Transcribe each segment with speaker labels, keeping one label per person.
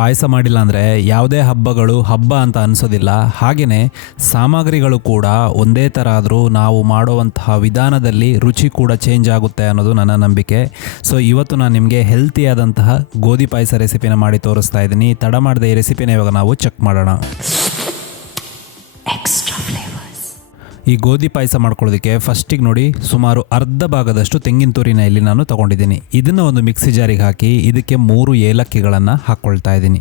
Speaker 1: ಪಾಯಸ ಮಾಡಿಲ್ಲ ಅಂದರೆ ಯಾವುದೇ ಹಬ್ಬಗಳು ಹಬ್ಬ ಅಂತ ಅನಿಸೋದಿಲ್ಲ. ಹಾಗೆಯೇ ಸಾಮಗ್ರಿಗಳು ಕೂಡ ಒಂದೇ ಥರ ಆದರೂ ನಾವು ಮಾಡುವಂತಹ ವಿಧಾನದಲ್ಲಿ ರುಚಿ ಕೂಡ ಚೇಂಜ್ ಆಗುತ್ತೆ ಅನ್ನೋದು ನನ್ನ ನಂಬಿಕೆ. ಸೊ ಇವತ್ತು ನಾನು ನಿಮಗೆ ಹೆಲ್ತಿಯಾದಂತಹ ಗೋಧಿ ಪಾಯಸ ರೆಸಿಪಿನ ಮಾಡಿ ತೋರಿಸ್ತಾ ಇದ್ದೀನಿ. ತಡ ಮಾಡದೆ ಈ ರೆಸಿಪಿನ ಇವಾಗ ನಾವು ಚೆಕ್ ಮಾಡೋಣ. ಈ ಗೋಧಿ ಪಾಯಸ ಮಾಡ್ಕೊಳ್ಳೋದಕ್ಕೆ ಫಸ್ಟಿಗೆ ನೋಡಿ ಸುಮಾರು ಅರ್ಧ ಭಾಗದಷ್ಟು ತೆಂಗಿನ ತುರಿನ ಇಲ್ಲಿ ನಾನು ತಗೊಂಡಿದ್ದೀನಿ. ಇದನ್ನು ಒಂದು ಮಿಕ್ಸಿ ಜಾರಿಗೆ ಹಾಕಿ ಇದಕ್ಕೆ ಮೂರು ಏಲಕ್ಕಿಗಳನ್ನು ಹಾಕ್ಕೊಳ್ತಾ ಇದ್ದೀನಿ.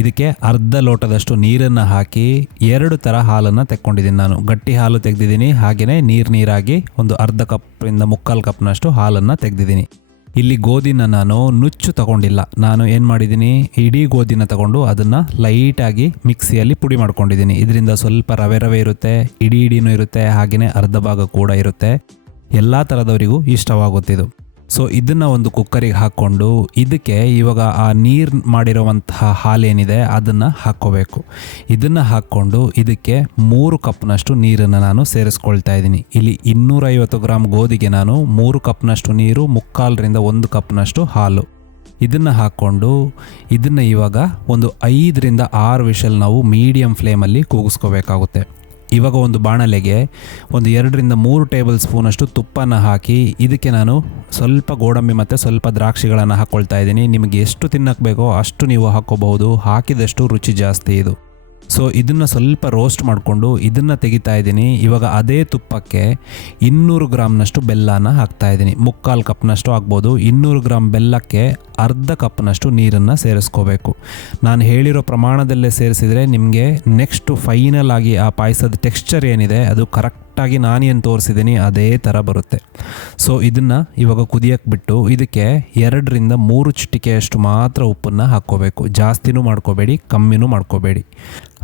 Speaker 1: ಇದಕ್ಕೆ ಅರ್ಧ ಲೋಟದಷ್ಟು ನೀರನ್ನು ಹಾಕಿ ಎರಡು ಥರ ಹಾಲನ್ನು ತೆಕ್ಕೊಂಡಿದ್ದೀನಿ ನಾನು. ಗಟ್ಟಿ ಹಾಲು ತೆಗೆದಿದ್ದೀನಿ ಹಾಗೆಯೇ ನೀರು ನೀರಾಗಿ ಒಂದು ಅರ್ಧ ಕಪ್ಪಿಂದ ಮುಕ್ಕಾಲು ಕಪ್ನಷ್ಟು ಹಾಲನ್ನು ತೆಗೆದಿದ್ದೀನಿ. ಇಲ್ಲಿ ಗೋಧಿನ ನಾನು ನುಚ್ಚು ತಗೊಂಡಿಲ್ಲ. ನಾನು ಏನು ಮಾಡಿದ್ದೀನಿ? ಇಡೀ ಗೋಧಿನ ತಗೊಂಡು ಅದನ್ನು ಲೈಟಾಗಿ ಮಿಕ್ಸಿಯಲ್ಲಿ ಪುಡಿ ಮಾಡ್ಕೊಂಡಿದ್ದೀನಿ. ಇದರಿಂದ ಸ್ವಲ್ಪ ರವೆ ರವೆ ಇರುತ್ತೆ, ಇಡೀ ಇಡೀನೂ ಇರುತ್ತೆ ಹಾಗೆಯೇ ಅರ್ಧ ಭಾಗ ಕೂಡ ಇರುತ್ತೆ. ಎಲ್ಲ ಥರದವರಿಗೂ ಇಷ್ಟವಾಗುತ್ತಿದ್ದು ಸೊ ಇದನ್ನು ಒಂದು ಕುಕ್ಕರಿಗೆ ಹಾಕ್ಕೊಂಡು ಇದಕ್ಕೆ ಇವಾಗ ಆ ನೀರು ಮಾಡಿರುವಂತಹ ಹಾಲೇನಿದೆ, ಅದನ್ನು ಹಾಕ್ಕೋಬೇಕು. ಇದನ್ನು ಹಾಕ್ಕೊಂಡು ಇದಕ್ಕೆ ಮೂರು ಕಪ್ನಷ್ಟು ನೀರನ್ನು ನಾನು ಸೇರಿಸ್ಕೊಳ್ತಾ ಇದ್ದೀನಿ. ಇಲ್ಲಿ ಇನ್ನೂರೈವತ್ತು ಗ್ರಾಮ್ ಗೋಧಿಗೆ ನಾನು ಮೂರು ಕಪ್ನಷ್ಟು ನೀರು, ಮುಕ್ಕಾಲರಿಂದ ಒಂದು ಕಪ್ನಷ್ಟು ಹಾಲು. ಇದನ್ನು ಹಾಕ್ಕೊಂಡು ಇದನ್ನು ಇವಾಗ ಒಂದು ಐದರಿಂದ ಆರು ವಿಷಲ್ ನಾವು ಮೀಡಿಯಮ್ ಫ್ಲೇಮಲ್ಲಿ ಕೂಗಿಸ್ಕೋಬೇಕಾಗುತ್ತೆ. ಇವಾಗ ಒಂದು ಬಾಣಲೆಗೆ ಒಂದು ಎರಡರಿಂದ ಮೂರು ಟೇಬಲ್ ಸ್ಪೂನಷ್ಟು ತುಪ್ಪನ ಹಾಕಿ ಇದಕ್ಕೆ ನಾನು ಸ್ವಲ್ಪ ಗೋಡಂಬಿ ಮತ್ತು ಸ್ವಲ್ಪ ದ್ರಾಕ್ಷಿಗಳನ್ನು ಹಾಕ್ಕೊಳ್ತಾ ಇದ್ದೀನಿ. ನಿಮಗೆ ಎಷ್ಟು ತಿನ್ನಕ್ಕೆ ಅಷ್ಟು ನೀವು ಹಾಕ್ಕೋಬಹುದು ಹಾಕಿದಷ್ಟು ರುಚಿ ಜಾಸ್ತಿ ಇದು. ಸೊ ಇದನ್ನು ಸ್ವಲ್ಪ ರೋಸ್ಟ್ ಮಾಡಿಕೊಂಡು ಇದನ್ನು ತೆಗಿತಾ ಇದ್ದೀನಿ. ಇವಾಗ ಅದೇ ತುಪ್ಪಕ್ಕೆ ಇನ್ನೂರು ಗ್ರಾಮ್ನಷ್ಟು ಬೆಲ್ಲನ ಹಾಕ್ತಾ ಇದ್ದೀನಿ. ಮುಕ್ಕಾಲು ಕಪ್ನಷ್ಟು ಆಗ್ಬೋದು. ಇನ್ನೂರು ಗ್ರಾಮ್ ಬೆಲ್ಲಕ್ಕೆ ಅರ್ಧ ಕಪ್ನಷ್ಟು ನೀರನ್ನು ಸೇರಿಸ್ಕೋಬೇಕು. ನಾನು ಹೇಳಿರೋ ಪ್ರಮಾಣದಲ್ಲೇ ಸೇರಿಸಿದರೆ ನಿಮಗೆ ನೆಕ್ಸ್ಟ್ ಫೈನಲ್ ಆಗಿ ಆ ಪಾಯಸದ ಟೆಕ್ಸ್ಚರ್ ಏನಿದೆ, ಅದು ಕರೆಕ್ಟಾಗಿ ನಾನೇನು ತೋರಿಸಿದ್ದೀನಿ ಅದೇ ಥರ ಬರುತ್ತೆ. ಸೊ ಇದನ್ನು ಇವಾಗ ಕುದಿಯಕ್ಕೆ ಬಿಟ್ಟು ಇದಕ್ಕೆ ಎರಡರಿಂದ ಮೂರು ಚಿಟಿಕೆಯಷ್ಟು ಮಾತ್ರ ಉಪ್ಪನ್ನು ಹಾಕ್ಕೋಬೇಕು. ಜಾಸ್ತಿನೂ ಮಾಡ್ಕೋಬೇಡಿ, ಕಮ್ಮಿನೂ ಮಾಡ್ಕೋಬೇಡಿ.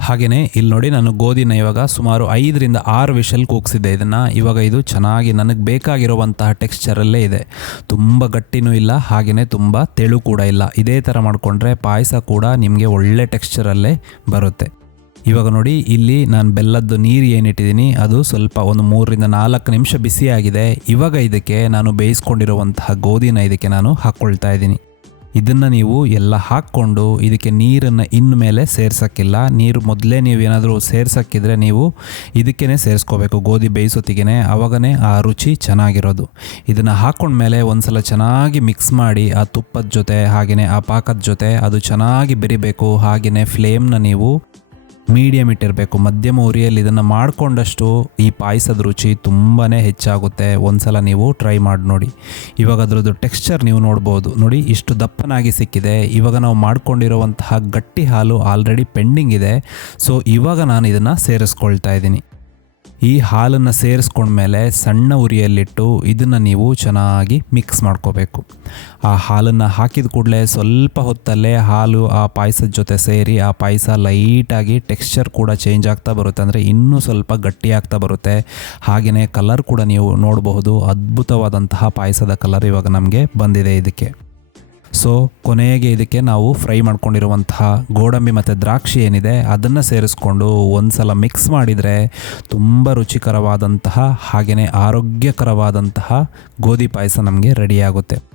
Speaker 1: ಹಾಗೆಯೇ ಇಲ್ಲಿ ನೋಡಿ ನಾನು ಗೋಧಿನ ಇವಾಗ ಸುಮಾರು ಐದರಿಂದ ಆರು ವಿಷಲ್ ಕೂಗಿಸಿದ್ದೆ. ಇದನ್ನು ಇವಾಗ ಇದು ಚೆನ್ನಾಗಿ ನನಗೆ ಬೇಕಾಗಿರುವಂತಹ ಟೆಕ್ಸ್ಚರಲ್ಲೇ ಇದೆ. ತುಂಬ ಗಟ್ಟಿನೂ ಇಲ್ಲ ಹಾಗೆಯೇ ತುಂಬ ತೆಳು ಕೂಡ ಇಲ್ಲ. ಇದೇ ಥರ ಮಾಡಿಕೊಂಡ್ರೆ ಪಾಯಸ ಕೂಡ ನಿಮಗೆ ಒಳ್ಳೆ ಟೆಕ್ಸ್ಚರಲ್ಲೇ ಬರುತ್ತೆ. ಇವಾಗ ನೋಡಿ, ಇಲ್ಲಿ ನಾನು ಬೆಲ್ಲದ್ದು ನೀರು ಏನಿಟ್ಟಿದ್ದೀನಿ ಅದು ಸ್ವಲ್ಪ ಒಂದು ಮೂರರಿಂದ ನಾಲ್ಕು ನಿಮಿಷ ಬಿಸಿಯಾಗಿದೆ. ಇವಾಗ ಇದಕ್ಕೆ ನಾನು ಬೇಯಿಸ್ಕೊಂಡಿರುವಂತಹ ಗೋಧಿನ ಇದಕ್ಕೆ ನಾನು ಹಾಕ್ಕೊಳ್ತಾ ಇದ್ದೀನಿ. ಇದನ್ನು ನೀವು ಎಲ್ಲ ಹಾಕ್ಕೊಂಡು ಇದಕ್ಕೆ ನೀರನ್ನು ಇನ್ನು ಮೇಲೆ ಸೇರ್ಸೋಕ್ಕಿಲ್ಲ. ನೀರು ಮೊದಲೇ ನೀವು ಏನಾದರೂ ಸೇರ್ಸೋಕ್ಕಿದ್ರೆ ನೀವು ಇದಕ್ಕೇ ಸೇರಿಸ್ಕೋಬೇಕು, ಗೋಧಿ ಬೇಯಿಸೋತ್ತಿಗೆ ಆವಾಗನೇ ಆ ರುಚಿ ಚೆನ್ನಾಗಿರೋದು. ಇದನ್ನು ಹಾಕೊಂಡ್ಮೇಲೆ ಒಂದು ಸಲ ಚೆನ್ನಾಗಿ ಮಿಕ್ಸ್ ಮಾಡಿ, ಆ ತುಪ್ಪದ ಜೊತೆ ಹಾಗೆಯೇ ಆ ಪಾಕದ ಜೊತೆ, ಅದು ಚೆನ್ನಾಗಿ ಬೆರಿಬೇಕು. ಹಾಗೆಯೇ ಫ್ಲೇಮ್ನ ನೀವು ಮೀಡಿಯಮ್ ಇಟ್ಟಿರಬೇಕು. ಮಧ್ಯಮ ಉರಿಯಲ್ಲಿ ಇದನ್ನು ಮಾಡಿಕೊಂಡಷ್ಟು ಈ ಪಾಯಸದ ರುಚಿ ತುಂಬಾ ಹೆಚ್ಚಾಗುತ್ತೆ. ಒಂದ್ಸಲ ನೀವು ಟ್ರೈ ಮಾಡಿ ನೋಡಿ. ಇವಾಗ ಅದರದ್ದು ಟೆಕ್ಸ್ಚರ್ ನೀವು ನೋಡ್ಬೋದು. ನೋಡಿ, ಇಷ್ಟು ದಪ್ಪನಾಗಿ ಸಿಕ್ಕಿದೆ. ಇವಾಗ ನಾವು ಮಾಡಿಕೊಂಡಿರುವಂತಹ ಗಟ್ಟಿ ಹಾಲು ಆಲ್ರೆಡಿ ಪೆಂಡಿಂಗ್ ಇದೆ. ಸೊ ಇವಾಗ ನಾನು ಇದನ್ನು ಸೇರಿಸ್ಕೊಳ್ತಾ ಇದ್ದೀನಿ. ಈ ಹಾಲನ್ನು ಸೇರಿಸ್ಕೊಂಡ್ಮೇಲೆ ಸಣ್ಣ ಉರಿಯಲ್ಲಿಟ್ಟು ಇದನ್ನು ನೀವು ಚೆನ್ನಾಗಿ ಮಿಕ್ಸ್ ಮಾಡ್ಕೋಬೇಕು. ಆ ಹಾಲನ್ನು ಹಾಕಿದ ಕೂಡಲೇ ಸ್ವಲ್ಪ ಹೊತ್ತಲ್ಲೇ ಹಾಲು ಆ ಪಾಯಸದ ಜೊತೆ ಸೇರಿ ಆ ಪಾಯಸ ಲೈಟಾಗಿ ಟೆಕ್ಸ್ಚರ್ ಕೂಡ ಚೇಂಜ್ ಆಗ್ತಾ ಬರುತ್ತೆ. ಅಂದರೆ ಇನ್ನೂ ಸ್ವಲ್ಪ ಗಟ್ಟಿ ಆಗ್ತಾ ಬರುತ್ತೆ. ಹಾಗೆಯೇ ಕಲರ್ ಕೂಡ ನೀವು ನೋಡಬಹುದು. ಅದ್ಭುತವಾದಂತಹ ಪಾಯಸದ ಕಲರ್ ಇವಾಗ ನಮಗೆ ಬಂದಿದೆ ಇದಕ್ಕೆ. ಸೊ ಕೊನೆಗೆ ಇದಕ್ಕೆ ನಾವು ಫ್ರೈ ಮಾಡ್ಕೊಂಡಿರುವಂತಹ ಗೋಡಂಬಿ ಮತ್ತು ದ್ರಾಕ್ಷಿ ಏನಿದೆ, ಅದನ್ನು ಸೇರಿಸ್ಕೊಂಡು ಒಂದು ಸಲ ಮಿಕ್ಸ್ ಮಾಡಿದರೆ ತುಂಬ ರುಚಿಕರವಾದಂತಹ ಹಾಗೆಯೇ ಆರೋಗ್ಯಕರವಾದಂತಹ ಗೋಧಿ ಪಾಯಸ ನಮಗೆ ರೆಡಿಯಾಗುತ್ತೆ